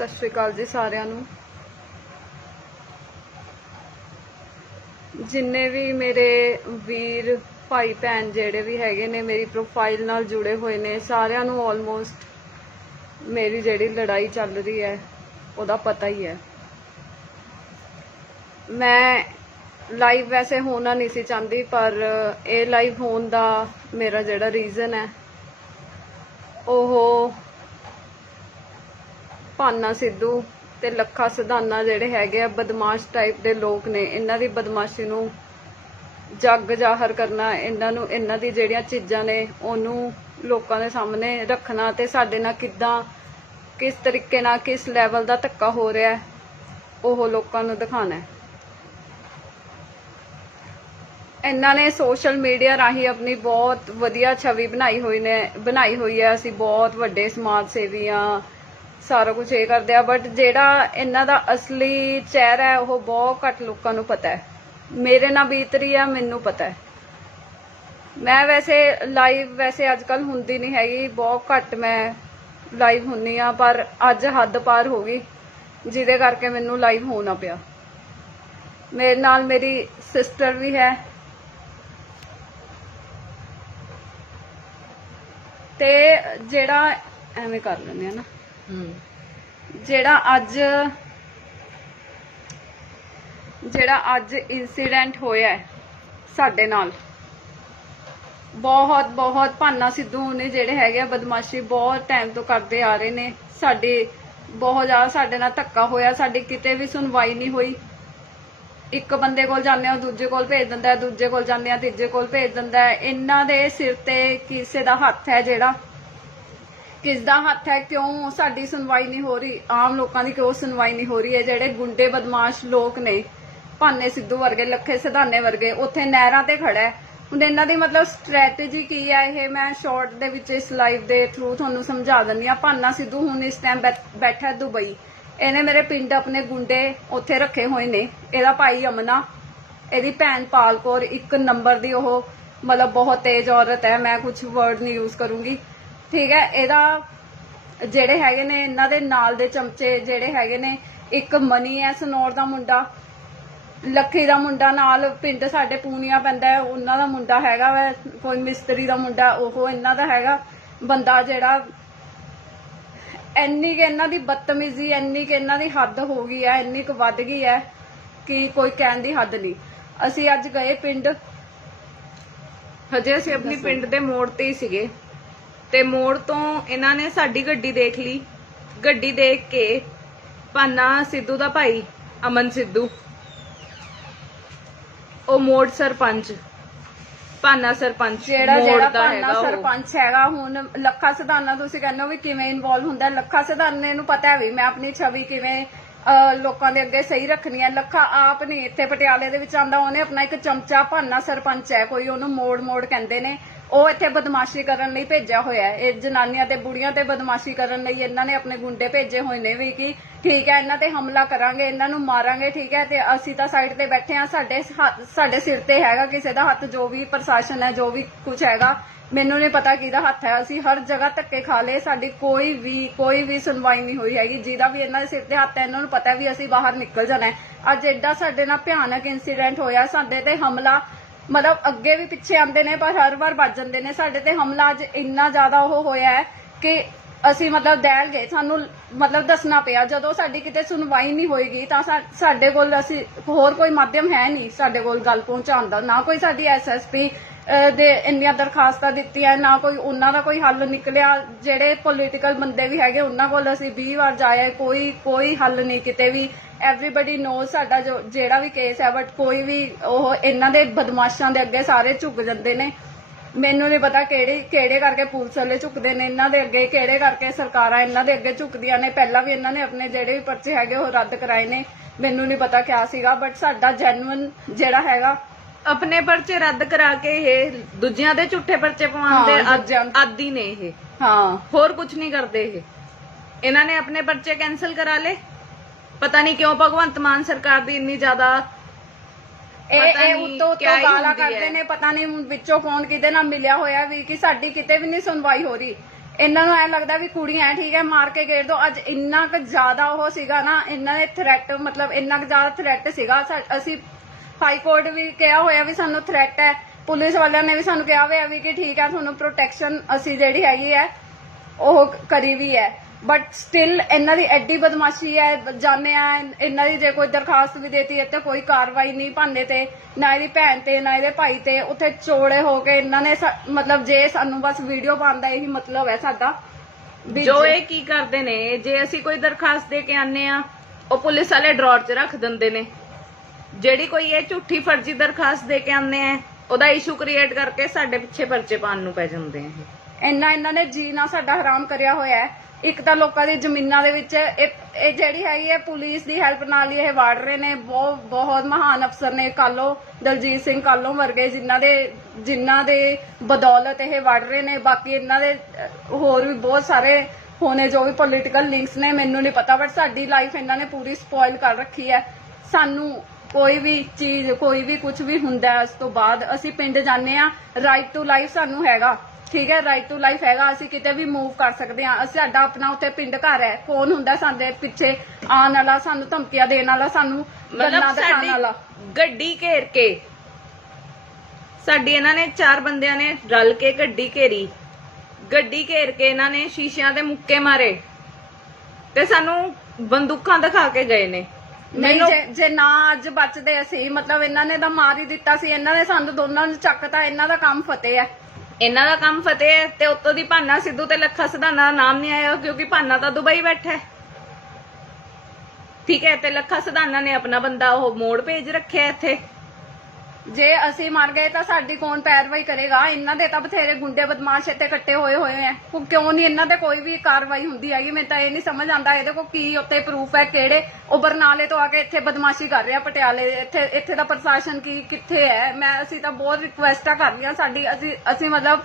ਸਤਿ ਸ਼੍ਰੀ ਅਕਾਲ ਜੀ ਸਾਰਿਆਂ ਨੂੰ। ਜਿੰਨੇ ਵੀ ਮੇਰੇ ਵੀਰ, ਭਾਈ, ਭੈਣ ਜਿਹੜੇ ਵੀ ਹੈਗੇ ਨੇ, ਮੇਰੀ ਪ੍ਰੋਫਾਈਲ ਨਾਲ ਜੁੜੇ ਹੋਏ ਨੇ, ਸਾਰਿਆਂ ਨੂੰ ਆਲਮੋਸਟ ਮੇਰੀ ਜਿਹੜੀ ਲੜਾਈ ਚੱਲ ਰਹੀ ਹੈ, ਉਹਦਾ ਪਤਾ ਹੀ ਹੈ। ਮੈਂ ਲਾਈਵ ਵੈਸੇ ਹੋਣਾ ਨਹੀਂ ਸੀ ਚਾਹੁੰਦੀ, ਪਰ ਇਹ ਲਾਈਵ ਹੋਣ ਦਾ ਮੇਰਾ ਜਿਹੜਾ ਰੀਜ਼ਨ ਹੈ, ਉਹ ਭਾਨਾ ਸਿੱਧੂ ਤੇ ਲੱਖਾ ਸਿਧਾਨਾ ਜਿਹੜੇ ਹੈਗੇ ਆ ਬਦਮਾਸ਼ ਟਾਈਪ ਦੇ ਲੋਕ ਨੇ, ਇਹਨਾਂ ਦੀ ਬਦਮਾਸ਼ੀ ਨੂੰ ਜੱਗ ਜ਼ਾਹਰ ਕਰਨਾ, ਇਹਨਾਂ ਨੂੰ, ਇਹਨਾਂ ਦੀ ਜਿਹੜੀਆਂ ਚੀਜ਼ਾਂ ਨੇ, ਉਹਨੂੰ ਲੋਕਾਂ ਦੇ ਸਾਹਮਣੇ ਰੱਖਣਾ ਤੇ ਸਾਡੇ ਨਾਲ ਕਿੱਦਾਂ, ਕਿਸ ਤਰੀਕੇ ਨਾਲ ਕਿਸ ਲੈਵਲ ਦਾ ਧੱਕਾ ਹੋ ਰਿਹਾ ਹੈ ਉਹ ਲੋਕਾਂ ਨੂੰ ਦਿਖਾਣਾ ਹੈ। ਇਹਨਾਂ ਨੇ ਸੋਸ਼ਲ ਮੀਡੀਆ ਰਾਹੀਂ ਆਪਣੀ ਬਹੁਤ ਵਧੀਆ ਛਵੀ ਬਣਾਈ ਹੋਈ ਨੇ, ਬਣਾਈ ਹੋਈ ਹੈ। ਅਸੀਂ ਬਹੁਤ ਵੱਡੇ ਸਮਾਜ ਸੇਵੀ ਹਾਂ। ਸਾਰਾ ਕੁਝ ਇਹ ਕਰਦੇ ਆ ਬਟ ਜਿਹੜਾ ਇਹਨਾਂ ਦਾ ਅਸਲੀ ਚਿਹਰਾ ਹੈ, ਉਹ ਬਹੁਤ ਘੱਟ ਲੋਕਾਂ ਨੂੰ ਪਤਾ ਹੈ। ਮੇਰੇ ਨਾਲ ਬੀਤ ਰਹੀ ਆ ਮੈਨੂੰ ਪਤਾ ਹੈ। ਮੈਂ ਵੈਸੇ ਲਾਈਵ ਵੈਸੇ ਅੱਜ ਕੱਲ ਹੁੰਦੀ ਨਹੀਂ ਹੈਗੀ, ਬਹੁਤ ਘੱਟ ਮੈਂ ਲਾਈਵ ਹੁੰਨੀ ਆ ਪਰ ਅੱਜ ਹੱਦ ਪਾਰ ਹੋ ਗਈ, ਜਿਹਦੇ ਕਰਕੇ ਮੈਨੂੰ ਲਾਈਵ ਹੋਣਾ ਪਿਆ। ਮੇਰੇ ਨਾਲ ਮੇਰੀ ਸਿਸਟਰ ਵੀ ਹੈ। ਤੇ ਜਿਹੜਾ, ਐਵੇਂ ਕਰ ਲੈਂਦੇ ਆ ਨਾ। ਜਿਹੜਾ ਅੱਜ ਜਿਹੜਾ ਅੱਜ ਇਨਸੀਡੈਂਟ ਹੋਇਆ ਹੈ ਸਾਡੇ ਨਾਲ। ਬਹੁਤ ਬਹੁਤ ਭਾਨਾ ਸਿੱਧੂ ਨੇ ਜਿਹੜੇ ਹੈਗੇ ਬਦਮਾਸ਼ੀ ਬਹੁਤ ਟਾਈਮ ਤੋਂ ਕਰਦੇ ਆ ਰਹੇ ਨੇ। ਸਾਡੇ ਬਹੁਤ ਜ਼ਿਆਦਾ ਸਾਡੇ ਨਾਲ ਧੱਕਾ ਹੋਇਆ, ਸਾਡੀ ਕਿਤੇ ਵੀ ਸੁਣਵਾਈ ਨਹੀਂ ਹੋਈ। ਇੱਕ ਬੰਦੇ ਕੋਲ ਜਾਂਦੇ ਆ ਦੂਜੇ ਕੋਲ ਭੇਜ ਦਿੰਦਾ ਦੂਜੇ ਕੋਲ ਜਾਂਦੇ ਆ, ਤੀਜੇ ਕੋਲ ਭੇਜ ਦਿੰਦਾ ਹੈ। ਇਹਨਾਂ ਦੇ ਸਿਰ ਤੇ ਕਿਸੇ ਦਾ ਹੱਥ ਹੈ ਜਿਹੜਾ ਕਿਸ ਦਾ ਹੱਥ ਹੈ, ਕਿਉਂ ਸਾਡੀ ਸੁਣਵਾਈ ਨਹੀਂ ਹੋ ਰਹੀ? ਆਮ ਲੋਕਾਂ ਦੀ ਕਿਉਂ ਸੁਣਵਾਈ ਨਹੀਂ ਹੋ ਰਹੀ ਹੈ? ਜਿਹੜੇ ਗੁੰਡੇ, ਬਦਮਾਸ਼ ਲੋਕ ਨੇ, ਭਾਨੇ ਸਿੱਧੂ ਵਰਗੇ, ਲੱਖੇ ਸਿਧਾਨੇ ਵਰਗੇ, ਉੱਥੇ ਨਹਿਰਾਂ ਤੇ ਖੜਾ ਹੈ। ਹੁਣ ਇਹਨਾਂ ਦੀ ਮਤਲਬ ਸਟ੍ਰੈਟਜੀ ਕੀ ਹੈ? ਇਹ ਮੈਂ ਸ਼ਾਰਟ ਦੇ ਵਿੱਚ ਇਸ ਲਾਈਵ ਦੇ ਥਰੂ ਤੁਹਾਨੂੰ ਸਮਝਾ ਦਿੰਦੀ ਆ ਭਾਨਾ ਸਿੱਧੂ ਹੁਣ ਇਸ ਟਾਈਮ ਬੈਠਾ ਦੁਬਈ। ਇਹਨੇ ਮੇਰੇ ਪਿੰਡ ਆਪਣੇ ਗੁੰਡੇ ਉੱਥੇ ਰੱਖੇ ਹੋਏ ਨੇ। ਇਹਦਾ ਭਾਈ ਅਮਨਾ, ਇਹਦੀ ਭੈਣ ਪਾਲ ਕੌਰ ਇੱਕ ਨੰਬਰ ਦੀ ਉਹ ਮਤਲਬ ਬਹੁਤ ਤੇਜ਼ ਔਰਤ ਹੈ। ਮੈਂ ਕੁਝ ਵਰਡ ਨਹੀਂ ਯੂਜ਼ ਕਰੂੰਗੀ। ਠੀਕ ਹੈ, ਇਹਦਾ ਜਿਹੜੇ ਹੈਗੇ ਨੇ, ਇਹਨਾਂ ਦੇ ਨਾਲ ਦੇ ਚਮਚੇ ਜਿਹੜੇ ਹੈਗੇ ਨੇ, ਇੱਕ ਮਨੀ ਹੈ ਸਨੌਰ ਦਾ ਮੁੰਡਾ, ਲੱਖੀ ਦਾ ਮੁੰਡਾ ਨਾਲ ਪਿੰਡ ਸਾਡੇ ਪੂਨੀਆ ਪੈਂਦਾ ਹੈ, ਉਹਨਾਂ ਦਾ ਮੁੰਡਾ ਹੈਗਾ ਵਾ, ਕੋਈ ਮਿਸਤਰੀ ਦਾ ਮੁੰਡਾ, ਉਹ ਇਹਨਾਂ ਦਾ ਹੈਗਾ, ਬੰਦਾ ਜਿਹੜਾ ਇੰਨੀ ਕਿ ਇਹਨਾਂ ਦੀ ਬਦਤਮੀਜ਼ੀ, ਇੰਨੀ ਕਿ ਇਹਨਾਂ ਦੀ ਹੱਦ ਹੋ ਗਈ ਹੈ, ਇੰਨੀ ਕੁ ਵੱਧ ਗਈ ਹੈ ਕਿ ਕੋਈ ਕਹਿਣ ਦੀ ਹੱਦ ਨਹੀਂ। ਅਸੀਂ ਅੱਜ ਗਏ ਪਿੰਡ, ਹਜੇ ਅਸੀਂ ਆਪਣੀ ਪਿੰਡ ਦੇ ਮੋੜ ਤੇ ਹੀ ਸੀਗੇ। ਤੇ ਮੋੜ ਤੋਂ ਇਹਨਾਂ ਨੇ ਸਾਡੀ ਗੱਡੀ ਦੇਖ ਲਈ। ਗੱਡੀ ਦੇਖ ਕੇ ਪਾਨਾ ਸਿੱਧੂ ਦਾ ਭਾਈ ਅਮਨ ਸਿੱਧੂ। ਉਹ ਮੋੜ ਸਰਪੰਚ। ਪਾਨਾ ਸਰਪੰਚ ਜਿਹੜਾ ਜਿਹੜਾ ਉਹ। ਸਰਪੰਚ ਹੈਗਾ ਹੁਣ ਲੱਖਾ ਸਿਧਾਨਾ ਤੁਸੀਂ ਕਹਿੰਦੇ ਹੋ ਵੀ ਕਿਵੇਂ ਇਨਵੋਲਵ ਹੁੰਦਾ। ਲੱਖਾ ਸਿਧਾਨੇ ਨੂੰ ਪਤਾ ਹੈ ਵੀ ਮੈਂ ਆਪਣੀ ਛਵੀ ਕਿਵੇਂ ਲੋਕਾਂ ਦੇ ਅੱਗੇ ਸਹੀ ਰੱਖਣੀ ਹੈ। ਲੱਖਾ ਆਪ ਨਹੀਂ ਇੱਥੇ ਪਟਿਆਲੇ ਦੇ ਵਿੱਚ ਆਂਦਾ ਉਹਨੇ ਆਪਣਾ ਇੱਕ ਚਮਚਾ ਭਾਨਾ ਸਰਪੰਚ ਹੈ। ਕੋਈ ਉਹਨੂੰ ਮੋੜ ਮੋੜ ਕਹਿੰਦੇ ਨੇ। ਉਹ ਇੱਥੇ ਬਦਮਾਸ਼ੀ ਕਰਨ ਲਈ ਭੇਜਿਆ ਹੋਇਆ ਹੈ। ਇਹ ਜਨਾਨੀਆਂ ਤੇ ਬੁੜੀਆਂ ਤੇ ਬਦਮਾਸ਼ੀ ਕਰਨ ਲਈ ਇਹਨਾਂ ਨੇ ਆਪਣੇ ਗੁੰਡੇ ਭੇਜੇ ਹੋਏ ਨੇ ਵੀ ਕਿ ਠੀਕ ਹੈ, ਇਹਨਾਂ ਤੇ ਹਮਲਾ ਕਰਾਂਗੇ, ਇਹਨਾਂ ਨੂੰ ਮਾਰਾਂਗੇ, ਠੀਕ ਹੈ, ਤੇ ਅਸੀਂ ਤਾਂ ਸਾਈਡ ਤੇ ਬੈਠੇ ਆ ਸਾਡੇ ਹੱਥ- ਸਾਡੇ ਸਿਰ ਤੇ ਹੈਗਾ ਕਿਸੇ ਦਾ ਹੱਥ, ਜੋ ਵੀ ਪ੍ਰਸ਼ਾਸਨ ਹੈ, ਜੋ ਵੀ ਕੁਝ ਹੈਗਾ, ਮੈਨੂੰ ਨਹੀਂ ਪਤਾ ਕਿਹਦਾ ਹੱਥ ਹੈ। ਅਸੀਂ ਹਰ ਜਗ੍ਹਾ ਧੱਕੇ ਖਾ ਲਏ, ਸਾਡੀ ਕੋਈ ਵੀ ਕੋਈ ਵੀ ਸੁਣਵਾਈ ਨਹੀਂ ਹੋਈ ਹੈਗੀ। ਜਿਹਦਾ ਵੀ ਇਹਨਾਂ ਦੇ ਸਿਰ ਤੇ ਹੱਥ ਹੈ, ਇਹਨਾਂ ਨੂੰ ਪਤਾ ਵੀ ਅਸੀਂ ਬਾਹਰ ਨਿਕਲ ਜਾਣਾ ਹੈ। ਅੱਜ ਐਡਾ ਸਾਡੇ ਨਾਲ ਭਿਆਨਕ ਇਨਸੀਡੈਂਟ ਹੋਇਆ, ਸਾਡੇ ਤੇ ਹਮਲਾ ਮਤਲਬ ਅੱਗੇ ਵੀ ਪਿੱਛੇ ਆਉਂਦੇ ਨੇ, ਪਰ ਹਰ ਵਾਰ ਵੱਜ ਜਾਂਦੇ ਨੇ। ਸਾਡੇ ਤੇ ਹਮਲਾ ਅੱਜ ਇੰਨਾ ਜ਼ਿਆਦਾ ਉਹ ਹੋਇਆ ਹੈ ਕਿ ਅਸੀਂ ਮਤਲਬ ਦਹਿਲ ਗਏ। ਸਾਨੂੰ ਮਤਲਬ ਦੱਸਣਾ ਪਿਆ, ਜਦੋਂ ਸਾਡੀ ਕਿਤੇ ਸੁਣਵਾਈ ਨਹੀਂ ਹੋਏਗੀ ਤਾਂ ਸਾ- ਸਾਡੇ ਕੋਲ ਅਸੀਂ ਹੋਰ ਕੋਈ ਮਾਧਿਅਮ ਹੈ ਨਹੀਂ ਸਾਡੇ ਕੋਲ ਗੱਲ ਪਹੁੰਚਾਉਣ ਦਾ। ਨਾ ਕੋਈ ਸਾਡੀ ਐਸਐਸਪੀ ਦੇ ਇੰਨੀਆਂ ਦਰਖਾਸਤਾਂ ਦਿੱਤੀਆਂ, ਨਾ ਕੋਈ ਉਹਨਾਂ ਦਾ ਕੋਈ ਹੱਲ ਨਿਕਲਿਆ। ਜਿਹੜੇ ਪੋਲੀਟੀਕਲ ਬੰਦੇ ਵੀ ਹੈਗੇ, ਉਹਨਾਂ ਕੋਲ ਅਸੀਂ 20 ਵਾਰ ਜਾਇਆ ਕੋਈ ਕੋਈ ਹੱਲ ਨਹੀਂ ਕਿਤੇ ਵੀ। ਐਵਰੀਬਾਡੀ ਨੋਜ਼ ਸਾਡਾ ਜੋ ਜਿਹੜਾ ਵੀ ਕੇਸ ਹੈ ਬਟ ਕੋਈ ਵੀ ਉਹ ਇਹਨਾਂ ਦੇ ਬਦਮਾਸ਼ਾਂ ਦੇ ਅੱਗੇ ਸਾਰੇ ਝੁਕ ਜਾਂਦੇ ਨੇ। ਮੈਨੂੰ ਨਹੀਂ ਪਤਾ ਕਿਹੜੇ ਕਿਹੜੇ ਕਰਕੇ ਪੁਲਿਸ ਵਾਲੇ ਝੁਕਦੇ ਨੇ ਇਹਨਾਂ ਦੇ ਅੱਗੇ ਕਿਹੜੇ ਕਰਕੇ ਸਰਕਾਰਾਂ ਇਹਨਾਂ ਦੇ ਅੱਗੇ ਝੁਕਦੀਆਂ ਨੇ। ਪਹਿਲਾਂ ਵੀ ਇਹਨਾਂ ਨੇ ਆਪਣੇ ਜਿਹੜੇ ਵੀ ਪਰਚੇ ਹੈਗੇ ਉਹ ਰੱਦ ਕਰਾਏ ਨੇ। ਮੈਨੂੰ ਨਹੀਂ ਪਤਾ ਕਿਆ ਸੀਗਾ ਬਟ ਸਾਡਾ ਜੈਨੂਇਨ ਜਿਹੜਾ ਹੈਗਾ ਆਪਣੇ ਪਰਚੇ ਰੱਦ ਕਰਾ ਕੇ ਇਹ ਦੂਜਿਆਂ ਦੇ ਝੂਠੇ ਪਰਚੇ ਹਾਂ, ਪਵਾਉਂਦੇ ਦੂਜਿਆਂ- ਆਦੀ ਨੇ ਇਹ। ਹਾਂ। ਹੋਰ ਕੁਝ ਨਹੀਂ ਕਰਦੇ ਇਹ। ਇਹਨਾਂ ਨੇ ਆਪਣੇ ਪਰਚੇ ਕੈਨਸਲ ਕਰਾ ਲੇ ਪਤਾ ਨਹੀਂ ਕਿਉਂ ਭਗਵੰਤ ਮਾਨ ਸਰਕਾਰ ਦੀ ਇੰਨੀ ਜ਼ਿਆਦਾ ਇਹ ਪਤਾ ਇਹ ਨਹੀਂ ਉੱਤੋਂ ਕਿਆ ਉੱਤੋਂ ਹੀ ਗਾਲਾਂ ਹੁੰਦੀ ਕੱਢਦੇ ਹੈ। ਨੇ ਪਤਾ ਨਹੀਂ ਵਿੱਚੋਂ ਕੌਣ ਕਿਹਦੇ ਨਾਲ ਮਿਲਿਆ ਹੋਇਆ ਵੀ ਕਿ ਸਾਡੀ ਕਿਤੇ ਵੀ ਨਹੀਂ ਸੁਣਵਾਈ ਹੋ ਰਹੀ। ਇਹਨਾਂ ਨੂੰ ਐ ਲੱਗਦਾ ਵੀ ਕੁੜੀਆਂ ਐ ਠੀਕ ਹੈ ਮਾਰ ਕੇ ਗੇੜ ਦੋ। ਅੱਜ ਇੰਨਾ ਕੁ ਜ਼ਿਆਦਾ ਉਹ ਸੀਗਾ ਨਾ ਇਹਨਾਂ ਨੇ ਥ੍ਰੈਟ ਮਤਲਬ ਇੰਨਾ ਕੁ ਜ਼ਿਆਦਾ ਥ੍ਰੈਟ ਸੀਗਾ। ਸਾ- ਅਸੀਂ ਹਾਈ ਕੋਰਟ ਵੀ ਕਿਹਾ ਹੋਇਆ ਵੀ ਸਾਨੂੰ ਥ੍ਰੈਟ ਹੈ ਪੁਲਿਸ ਵਾਲਿਆਂ ਨੇ ਵੀ ਸਾਨੂੰ ਕਿਹਾ ਹੋਇਆ ਵੀ ਕਿ ਠੀਕ ਹੈ ਤੁਹਾਨੂੰ ਪ੍ਰੋਟੈਕਸ਼ਨ ਅਸੀਂ ਜਿਹੜੀ ਹੈਗੀ ਹੈ ਉਹ ਕਰੀ ਵੀ ਹੈ ਬਟ ਸਟਿਲ ਇਹਨਾਂ ਦੀ ਐਡੀ ਬਦਮਾਸ਼ੀ ਹੈ ਜਾਣੇ ਆ ਇਹਨਾਂ ਦੀ ਜੇ ਕੋਈ ਦਰਖਾਸਤ ਵੀ ਦੇਤੀ ਹੈ ਤੇ ਕੋਈ ਕਾਰਵਾਈ ਨਹੀਂ ਭਾਂਦੇ ਤੇ ਨਾ ਇਹਦੀ ਭੈਣ ਤੇ ਨਾ ਇਹਦੇ ਭਾਈ ਤੇ ਉੱਥੇ ਚੋੜੇ ਹੋ ਕੇ ਇਹਨਾਂ ਨੇ ਸਾ- ਮਤਲਬ ਜੇ ਸਾਨੂੰ ਬਸ ਵੀਡੀਓ ਪਾਉਣ ਦਾ ਇਹੀ ਮਤਲਬ ਹੈ ਸਾਡਾ। ਵੀ ਜੋ ਜੇ- ਇਹ ਕੀ ਕਰਦੇ ਨੇ ਜੇ ਅਸੀਂ ਕੋਈ ਦਰਖਾਸਤ ਦੇ ਕੇ ਆਨੇ ਆ ਉਹ ਪੁਲਿਸ ਵਾਲੇ ਡਰਾਅਰ 'ਚ ਰੱਖ ਦਿੰਦੇ ਨੇ। ਜਿਹੜੀ ਕੋਈ ਇਹ ਝੂਠੀ ਫਰਜ਼ੀ ਦਰਖਾਸਤ ਦੇ ਕੇ ਆਨੇ ਆ ਉਹਦਾ ਇਸ਼ੂ ਕ੍ਰੀਏਟ ਕਰਕੇ ਸਾਡੇ ਪਿੱਛੇ ਪਰਚੇ ਪਾਉਣ ਨੂੰ ਪੈ ਜਾਂਦੇ ਆ ਇਹ। ਇੰਨਾ ਇਹਨਾਂ ਨੇ ਜੀਣਾ ਸਾਡਾ ਹਰਾਮ ਕਰਿਆ ਹੋਇਆ ਹੈ। ਇੱਕ ਤਾਂ ਲੋਕਾਂ ਦੀ ਜ਼ਮੀਨਾਂ ਦੇ ਵਿੱਚ ਇਹ ਇਹ ਜਿਹੜੀ ਹੈਗੀ ਹੈ ਪੁਲਿਸ ਦੀ ਹੈਲਪ ਨਾਲ ਹੀ ਇਹ ਵਾੜ ਰਹੇ ਨੇ। ਬਹੁਤ ਬਹੁਤ ਮਹਾਨ ਅਫਸਰ ਨੇ ਕਾਲੋ, ਦਲਜੀਤ ਸਿੰਘ ਕਾਲੋ ਵਰਗੇ ਜਿਨ੍ਹਾਂ ਦੇ ਜਿਨ੍ਹਾਂ ਦੇ ਬਦੌਲਤ ਇਹ ਵੜ ਰਹੇ ਨੇ। ਬਾਕੀ ਇਹਨਾਂ ਦੇ, ਹੋਰ ਵੀ ਬਹੁਤ ਸਾਰੇ ਹੋਣੇ ਜੋ ਵੀ ਪੋਲੀਟੀਕਲ ਲਿੰਕਸ ਨੇ, ਮੈਨੂੰ ਨਹੀਂ ਪਤਾ ਬਟ ਸਾਡੀ ਲਾਈਫ ਇਹਨਾਂ ਨੇ ਪੂਰੀ ਸਪੋਇਲ ਕਰ ਰੱਖੀ ਹੈ। ਸਾਨੂੰ ਕੋਈ ਵੀ ਚੀਜ਼, ਕੋਈ ਵੀ ਕੁਝ ਵੀ ਹੁੰਦਾ ਉਸ ਤੋਂ ਬਾਅਦ ਅਸੀਂ ਪਿੰਡ ਜਾਂਦੇ ਆ ਰਾਈਟ ਟੂ ਲਾਈਫ ਸਾਨੂੰ ਹੈਗਾ। ਠੀਕ ਹੈ ਰਾਈਟ ਟੂ ਲਾਈਫ ਹੈਗਾ ਅਸੀਂ ਕਿਤੇ ਵੀ ਮੂਵ ਕਰ ਸਕਦੇ ਆ ਅਸੀਂ ਸਾਡਾ ਆਪਣਾ ਉੱਥੇ ਪਿੰਡ ਘਰ ਹੈ ਕੌਣ ਹੁੰਦਾ ਸਾਡੇ ਪਿੱਛੇ ਆਉਣ ਵਾਲਾ ਸਾਨੂੰ ਧਮਕੀਆਂ ਦੇਣ ਵਾਲਾ ਸਾਨੂੰ ਗੱਲਾਂ ਮਤਲਬ ਦਿਖਾਉਣ ਸਾਡੀ ਵਾਲਾ। ਗੱਡੀ ਘੇਰ ਕੇ ਸਾਡੀ ਇਹਨਾਂ ਨੇ ਚਾਰ ਬੰਦਿਆਂ ਨੇ ਰਲ ਕੇ ਗੱਡੀ ਘੇਰੀ। ਗੱਡੀ ਘੇਰ ਕੇ ਇਹਨਾਂ ਨੇ ਸ਼ੀਸ਼ਿਆਂ ਦੇ ਮੁੱਕੇ ਮਾਰੇ ਤੇ ਸਾਨੂੰ ਬੰਦੂਕਾਂ ਦਿਖਾ ਕੇ ਗਏ ਨੇ। ਨਹੀਂ ਮੈਨੂੰ- ਜੇ ਜੇ ਨਾ ਅੱਜ ਬਚਦੇ ਅਸੀਂ ਮਤਲਬ ਇਹਨਾਂ ਨੇ ਤਾਂ ਮਾਰ ਹੀ ਦਿੱਤਾ ਸੀ ਇਹਨਾਂ ਨੇ ਸਾਨੂੰ ਦੋਨਾਂ ਨੂੰ ਚੱਕਤਾ ਇਹਨਾਂ ਦਾ ਕੰਮ ਫਤਿਹ ਹੈ। ਇਹਨਾਂ ਦਾ ਕੰਮ ਫਤਿਹ ਹੈ ਤੇ ਉੱਤੋਂ ਦੀ ਭਾਨਾ ਸਿੱਧੂ ਤੇ ਲੱਖਾ ਸਿਧਾਨਾ ਦਾ ਨਾਮ ਨਹੀਂ ਆਇਆ ਕਿਉਂਕਿ ਭਾਨਾ ਤਾਂ ਦੁਬਈ ਬੈਠਾ ਹੈ। ਠੀਕ ਹੈ, ਤੇ ਲੱਖਾ ਸਿਧਾਨਾ ਨੇ ਆਪਣਾ ਬੰਦਾ ਉਹ ਮੋੜ ਭੇਜ ਰੱਖਿਆ ਇੱਥੇ। ਜੇ ਅਸੀਂ ਮਰ ਗਏ ਤਾਂ ਸਾਡੀ ਕੌਣ ਪੈਰਵਾਈ ਕਰੇਗਾ? ਇਹਨਾਂ ਦੇ ਤਾਂ ਬਥੇਰੇ ਗੁੰਡੇ ਬਦਮਾਸ਼ ਇੱਥੇ ਇਕੱਠੇ ਹੋਏ ਹੋਏ ਆ ਕਿਉਂ ਨਹੀਂ ਇਹਨਾਂ ਤੇ ਕੋਈ ਵੀ ਕਾਰਵਾਈ ਹੁੰਦੀ ਹੈਗੀ? ਮੈਨੂੰ ਤਾਂ ਇਹ ਨਹੀਂ ਸਮਝ ਆਉਂਦਾ ਇਹਦੇ ਕੋਲ ਕੀ ਉੱਤੇ ਪ੍ਰੂਫ ਹੈ, ਕਿਹੜੇ ਉਹ ਬਰਨਾਲੇ ਤੋਂ ਆ ਕੇ ਇੱਥੇ ਬਦਮਾਸ਼ੀ ਕਰ ਰਿਹਾ ਪਟਿਆਲੇ। ਇੱਥੇ ਇੱਥੇ ਦਾ ਪ੍ਰਸ਼ਾਸਨ ਕੀ, ਕਿੱਥੇ ਹੈ ਮੈਂ, ਅਸੀਂ ਤਾਂ ਬਹੁਤ ਰਿਕੁਐਸਟਾਂ ਕਰ ਰਹੀਆਂ ਸਾਡੀ। ਅਸੀਂ ਅਸੀਂ ਮਤਲਬ,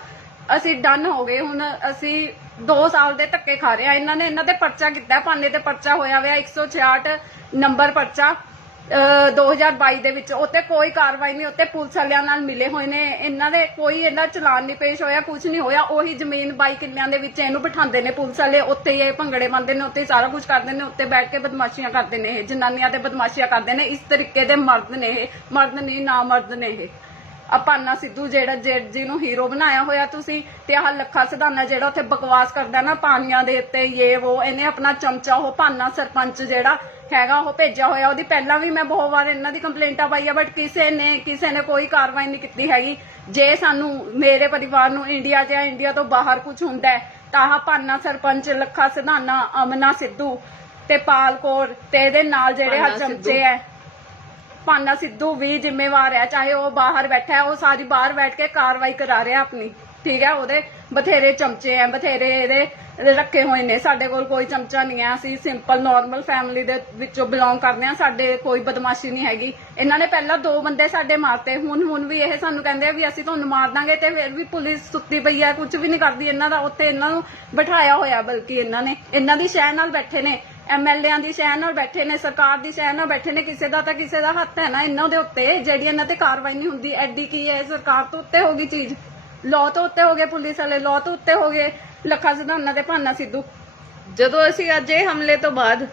ਅਸੀਂ ਡਨ ਹੋ ਗਏ। ਹੁਣ ਅਸੀਂ 2 ਸਾਲ ਦੇ ਧੱਕੇ ਖਾ ਰਹੇ ਆ। ਇਹਨਾਂ ਨੇ, ਇਹਨਾਂ ਤੇ ਪਰਚਾ ਕੀਤਾ ਪਾਨੇ ਤੇ ਪਰਚਾ ਹੋਇਆ ਹੋਇਆ 166 ਨੰਬਰ ਪਰਚਾ। 2022 ਦੇ ਵਿੱਚ। ਉੱਤੇ ਕੋਈ ਕਾਰਵਾਈ ਨਹੀਂ ਉੱਤੇ ਪੁਲਿਸ ਵਾਲਿਆਂ ਨਾਲ ਮਿਲੇ ਹੋਏ ਨੇ। ਇਹਨਾਂ ਦੇ ਕੋਈ ਇਹਨਾਂ ਚਲਾਨ ਨਹੀਂ ਪੇਸ਼ ਹੋਇਆ ਕੁਝ ਨਹੀਂ ਹੋਇਆ। ਉਹੀ ਜ਼ਮੀਨ ਬਾਈ ਕਿੱਲਿਆਂ ਦੇ ਵਿੱਚ ਇਹਨੂੰ ਬਿਠਾਉਂਦੇ ਨੇ ਪੁਲਿਸ ਵਾਲੇ। ਉੱਤੇ ਹੀ ਇਹ ਭੰਗੜੇ ਮੰਨਦੇ ਨੇ ਉੱਤੇ ਹੀ ਸਾਰਾ ਕੁਝ ਕਰਦੇ ਨੇ ਉੱਤੇ ਬੈਠ ਕੇ ਬਦਮਾਸ਼ੀਆਂ ਕਰਦੇ ਨੇ ਇਹ। ਜਨਾਨੀਆਂ ਤੇ ਬਦਮਾਸ਼ੀਆਂ ਕਰਦੇ ਨੇ। ਇਸ ਤਰੀਕੇ ਦੇ ਮਰਦ ਨੇ ਇਹ। ਮਰਦ ਨਹੀਂ, ਨਾ ਮਰਦ ਨੇ ਇਹ। ਆਪਾਨਾ ਸਿੱਧੂ ਜਿਹੜਾ ਜੇ- ਜਿਹਨੂੰ ਹੀਰੋ ਬਣਾਇਆ ਹੋਇਆ ਤੁਸੀਂ ਤੇ ਆਹ ਲੱਖਾ ਸਿਧਾਨਾ ਜਿਹੜਾ ਉੱਥੇ ਬਕਵਾਸ ਕਰਦਾ ਨਾ ਪਾਣੀਆਂ ਦੇ ਉੱਤੇ ਇਹ ਉਹ ਇਹਨੇ ਆਪਣਾ ਚਮਚਾ ਉਹ ਭਾਨਾ ਸਰਪੰਚ ਜਿਹੜਾ ਹੈਗਾ ਉਹ ਭੇਜਿਆ ਹੋਇਆ ਉਹਦੀ ਪਹਿਲਾਂ ਵੀ ਮੈਂ ਬਹੁਤ ਵਾਰ ਇਹਨਾਂ ਦੀ ਕੰਪਲੇਂਟਾਂ ਪਾਈਆਂ ਬਟ ਕਿਸੇ ਨੇ ਕਿਸੇ ਨੇ ਕੋਈ ਕਾਰਵਾਈ ਨਹੀਂ ਕੀਤੀ ਹੈਗੀ ਜੇ ਸਾਨੂੰ ਮੇਰੇ ਪਰਿਵਾਰ ਨੂੰ ਇੰਡੀਆ ਜਾਂ ਇੰਡੀਆ ਤੋਂ ਬਾਹਰ ਕੁਝ ਹੁੰਦਾ ਹੈ ਤਾਂ ਆਹ ਭਾਨਾ ਸਰਪੰਚ ਲੱਖਾ ਸਿਧਾਨਾ ਅਮਨਾ ਸਿੱਧੂ ਤੇ ਪਾਲ ਕੌਰ ਤੇ ਇਹਦੇ ਨਾਲ ਜਿਹੜੇ ਆ ਸਿੱਧੂ। ਚਮਚੇ ਹੈ ਪਾਨਾ ਸਿੱਧੂ ਵੀ ਜ਼ਿੰਮੇਵਾਰ ਹੈ, ਚਾਹੇ ਉਹ ਬਾਹਰ ਬੈਠਾ ਹੈ, ਉਹ ਸਾਰੀ ਬਾਹਰ ਬੈਠ ਕੇ ਕਾਰਵਾਈ ਕਰਾ ਰਿਹਾ ਆਪਣੀ। ਠੀਕ ਹੈ, ਉਹਦੇ ਬਥੇਰੇ ਚਮਚੇ ਹੈ, ਬਥੇਰੇ ਇਹਦੇ ਰੱਖੇ ਹੋਏ ਨੇ। ਸਾਡੇ ਕੋਲ ਕੋਈ ਚਮਚਾ ਨਹੀਂ ਹੈ, ਅਸੀਂ ਸਿੰਪਲ ਨਾਰਮਲ ਫੈਮਿਲੀ ਦੇ ਵਿੱਚੋਂ ਬਿਲੋਂਗ ਕਰਦੇ ਹਾਂ, ਸਾਡੇ ਕੋਈ ਬਦਮਾਸ਼ੀ ਨਹੀਂ ਹੈਗੀ। ਇਹਨਾਂ ਨੇ ਪਹਿਲਾਂ ਦੋ ਬੰਦੇ ਸਾਡੇ ਮਾਰਤੇ, ਹੁਣ ਹੁਣ ਵੀ ਇਹ ਸਾਨੂੰ ਕਹਿੰਦੇ ਆ ਵੀ ਅਸੀਂ ਤੁਹਾਨੂੰ ਮਾਰ ਦਾਂਗੇ ਤੇ ਫਿਰ ਵੀ ਪੁਲਿਸ ਸੁੱਤੀ ਪਈ ਹੈ ਕੁਝ ਵੀ ਨਹੀਂ ਕਰਦੀ ਇਹਨਾਂ ਦਾ, ਉੱਥੇ ਇਹਨਾਂ ਨੂੰ ਬਿਠਾਇਆ ਹੋਇਆ ਬਲਕਿ ਇਹਨਾਂ ਨੇ। ਇਹਨਾਂ ਦੀ ਸ਼ਹਿ ਨਾਲ ਬੈਠੇ ਨੇ। ਐਮਐਲਏਆਂ ਦੀ ਸ਼ਹਿ ਨਾਲ ਬੈਠੇ ਨੇ, ਸਰਕਾਰ ਦੀ ਸ਼ਹਿ ਨਾਲ ਬੈਠੇ ਨੇ, ਕਿਸੇ ਦਾ ਤਾਂ ਕਿਸੇ ਦਾ ਹੱਥ ਹੈ ਨਾ ਇਹਨਾਂ ਦੇ ਉੱਤੇ, ਜਿਹੜੀ ਇਹਨਾਂ ਤੇ ਕਾਰਵਾਈ ਨਹੀਂ ਹੁੰਦੀ, ਐਡੀ ਕੀ ਹੈ ਸਰਕਾਰ ਤੋਂ ਉੱਤੇ ਹੋ ਗਈ ਚੀਜ਼। ਲਾਅ ਤੋਂ ਉੱਤੇ ਹੋ ਗਏ ਪੁਲਿਸ ਵਾਲੇ, ਲਾਅ ਤੋਂ ਉੱਤੇ ਹੋ ਗਏ ਲੱਖਾਂ ਸਿਧਾਨਾ ਦੇ ਭਾਨਾ ਸਿੱਧੂ। ਜਦੋਂ ਅਸੀਂ ਅੱਜ ਇਹ ਹਮਲੇ ਤੋਂ ਬਾਅਦ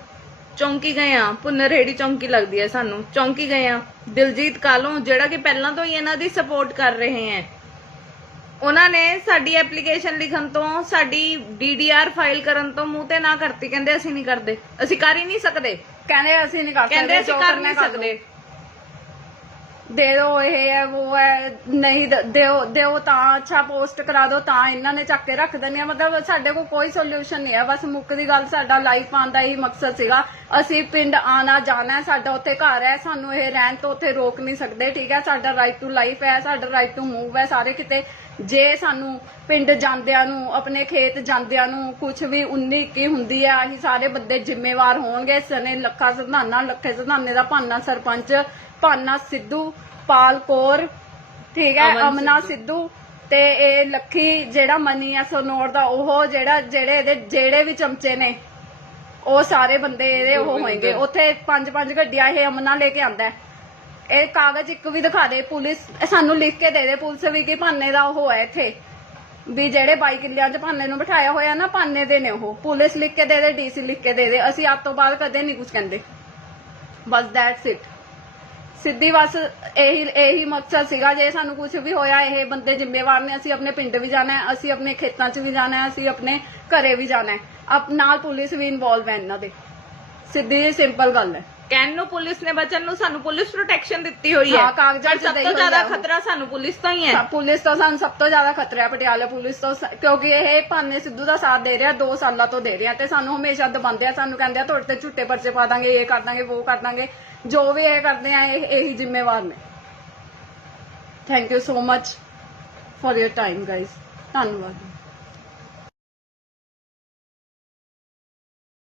ਚੌਂਕੀ ਗਏ ਆ ਪੁਨਰਹੇੜੀ ਚੌਂਕੀ ਲੱਗਦੀ ਹੈ ਸਾਨੂੰ, ਚੌਂਕੀ ਗਏ ਆ ਦਿਲਜੀਤ ਕਾਲੋਂ, ਜਿਹੜਾ ਕਿ ਪਹਿਲਾਂ ਤੋਂ ਹੀ ਇਹਨਾਂ ਦੀ ਸਪੋਰਟ ਕਰ ਰਹੇ ਹੈ। ਉਹਨਾਂ ਨੇ ਸਾਡੀ ਐਪਲੀਕੇਸ਼ਨ ਲਿਖਣ ਤੋਂ ਸਾਡੀ ਡੀਡੀਆਰ ਫਾਈਲ ਕਰਨ ਤੋਂ ਮੂੰਹ ਤੇ ਨਾ ਕਰਤੀ ਕਹਿੰਦੇ ਅਸੀਂ ਨਹੀਂ ਕਰਦੇ। ਅਸੀਂ ਕਰ ਹੀ ਨਹੀਂ ਸਕਦੇ। ਕਹਿੰਦੇ ਅਸੀਂ ਨਹੀਂ ਕਰ ਸਕਦੇ ਕਹਿੰਦੇ ਅਸੀਂ ਜੋ ਕਰ ਕਰਨਾ ਨਹੀਂ ਕਰ ਲਓ। ਸਕਦੇ ਦੇ ਦੋ ਇਹ ਹੈ ਉਹ ਹੈ ਨਹੀਂ ਦ- ਦਿਓ ਦਿਓ ਤਾਂ ਅੱਛਾ ਪੋਸਟ ਕਰਾ ਦਿਓ, ਤਾਂ ਇਹਨਾਂ ਨੇ ਚੱਕ ਕੇ ਰੱਖ ਦਿੰਦੇ ਆ। ਮਤਲਬ ਸਾਡੇ ਕੋਲ ਕੋਈ ਸੋਲੂਸ਼ਨ ਨਹੀਂ ਹੈ ਬਸ ਮੁੱਕ ਦੀ ਗੱਲ ਸਾਡਾ ਲਾਈਫ ਆਉਣ ਦਾ ਹੀ ਮਕਸਦ ਸੀਗਾ। ਅਸੀਂ ਪਿੰਡ ਆਣਾ ਜਾਣਾ ਹੈ ਸਾਡਾ ਉੱਥੇ ਘਰ ਹੈ, ਸਾਨੂੰ ਇਹ ਰਹਿਣ ਤੋਂ ਉੱਥੇ ਰੋਕ ਨਹੀਂ ਸਕਦੇ, ਠੀਕ ਹੈ? ਸਾਡਾ ਰਾਈਟ ਟੂ ਲਾਈਫ ਹੈ, ਸਾਡਾ ਰਾਈਟ ਟੂ ਮੂਵ ਹੈ, ਸਾਰੇ ਕਿਤੇ। ਜੇ ਸਾਨੂੰ ਪਿੰਡ ਜਾਂਦਿਆਂ ਨੂੰ, ਆਪਣੇ ਖੇਤ ਜਾਂਦਿਆਂ ਨੂੰ ਕੁਝ ਵੀ 19 ਕੀ ਹੁੰਦੀ ਹੈ ਆਹੀ ਸਾਰੇ ਬੰਦੇ ਜ਼ਿੰਮੇਵਾਰ ਹੋਣਗੇ। ਸਨੇ ਲੱਖਾ ਸਿਧਾਨਾ, ਲੱਖੇ ਸਿਧਾਨੇ ਦਾ ਭਾਨਾ ਸਰਪੰਚ ਭਾਨਾ ਸਿੱਧੂ ਪਾਲ ਕੌਰ ਠੀਕ ਹੈ ਅਮਨ ਸਿੱਧੂ। ਤੇ ਇਹ ਲੱਖੀ ਜਿਹੜਾ ਮਨੀ ਆ ਸਨੋਰ ਦਾ ਉਹ ਜਿਹੜਾ ਜਿਹੜੇ ਇਹਦੇ ਜਿਹੜੇ ਵੀ ਚਮਚੇ ਨੇ ਉਹ ਸਾਰੇ ਬੰਦੇ ਇਹਦੇ ਉਹ ਹੋਣਗੇ। ਉੱਥੇ ਪੰਜ ਪੰਜ ਗੱਡੀਆਂ ਇਹ ਅਮਨਾ ਲੈ ਕੇ ਆਂਦਾ ਹੈ। ਇਹ ਕਾਗਜ਼ ਇੱਕ ਵੀ ਦਿਖਾ ਦੇ ਪੁਲਿਸ ਇਹ ਸਾਨੂੰ ਲਿਖ ਕੇ ਦੇ ਦੇ ਪੁਲਿਸ ਵੀ ਕਿ ਭਾਨੇ ਦਾ ਉਹ ਹੈ ਇੱਥੇ। ਵੀ ਜਿਹੜੇ 22 ਕਿੱਲਿਆਂ 'ਚ ਭਾਨੇ ਨੂੰ ਬਿਠਾਇਆ ਹੋਇਆ ਨਾ ਭਾਨੇ ਦੇ ਨੇ ਉਹ। ਪੁਲਿਸ ਲਿਖ ਕੇ ਦੇ ਦੇ ਡੀਸੀ ਲਿਖ ਕੇ ਦੇ ਦੇ। ਅਸੀਂ ਅੱਜ ਤੋਂ ਬਾਅਦ ਕਦੇ ਨਹੀਂ ਕੁਝ ਕਹਿੰਦੇ। ਬਸ ਦੈਟਸ ਇਟ ਸਿੱਧੀ ਬਸ ਇਹੀ ਇਹੀ ਮਕਸਦ ਸੀਗਾ ਜੇ ਸਾਨੂੰ ਕੁਝ ਵੀ ਹੋਇਆ, ਇਹ ਬੰਦੇ ਜ਼ਿੰਮੇਵਾਰ ਨੇ, ਅਸੀਂ ਆਪਣੇ ਪਿੰਡ ਵੀ ਜਾਣਾ ਹੈ, ਅਸੀਂ ਆਪਣੇ ਖੇਤਾਂ 'ਚ ਵੀ ਜਾਣਾ ਹੈ, ਅਸੀਂ ਆਪਣੇ ਘਰੇ ਵੀ ਜਾਣਾ ਹੈ। ਅਪ, ਨਾਲ ਪੁਲਿਸ ਵੀ ਇਨਵੋਲਵ ਹੈ ਇਹਨਾਂ ਦੇ। ਸਿੱਧੀ ਜਿਹੀ ਸਿੰਪਲ ਗੱਲ ਹੈ। ਕਹਿਣ ਨੂੰ ਪੁਲਿਸ ਨੇ ਬਚਨ ਨੂੰ ਸਾਨੂੰ ਪੁਲਿਸ ਪ੍ਰੋਟੈਕਸ਼ਨ ਦਿੱਤੀ ਹੋਈ ਹੈ। ਹਾਂ, ਕਾਗਜ਼ਾਂ ਪਰ ਸਭ ਤੋਂ ਜ਼ਿਆਦਾ ਖਤਰਾ ਸਾਨੂੰ ਪੁਲਿਸ ਤੋਂ ਹੀ ਹੈ। ਪੁਲਿਸ ਤੋਂ ਸਾਨੂੰ ਸਭ ਤੋਂ ਜ਼ਿਆਦਾ ਖਤਰਾ ਹੈ ਪਟਿਆਲਾ ਪੁਲਿਸ ਤੋਂ। ਕਿਉਂਕਿ ਇਹ ਭਾਨੇ ਸਿੱਧੂ ਦਾ ਸਾਥ ਦੇ ਰਿਹਾ 2 ਸਾਲਾਂ ਤੋਂ ਦੇ ਰਿਹਾ ਤੇ ਸਾਨੂੰ ਹਮੇਸ਼ਾ ਦਬਾਉਂਦੇ ਆ ਸਾਨੂੰ ਕਹਿੰਦੇ ਆ ਤੁਹਾਡੇ ਤੇ ਝੂਠੇ ਪਰਚੇ ਪਾ ਦਾਂਗੇ ਇਹ ਕਰ ਦਾਂਗੇ ਉਹ ਕਰ ਦਾਂਗੇ। ਜੋ ਵੀ ਇਹ ਕਰਦੇ ਆ ਇਹ ਇਹੀ ਜ਼ਿੰਮੇਵਾਰ ਨੇ। Thank you so much for your time guys ਧੰਨਵਾਦ।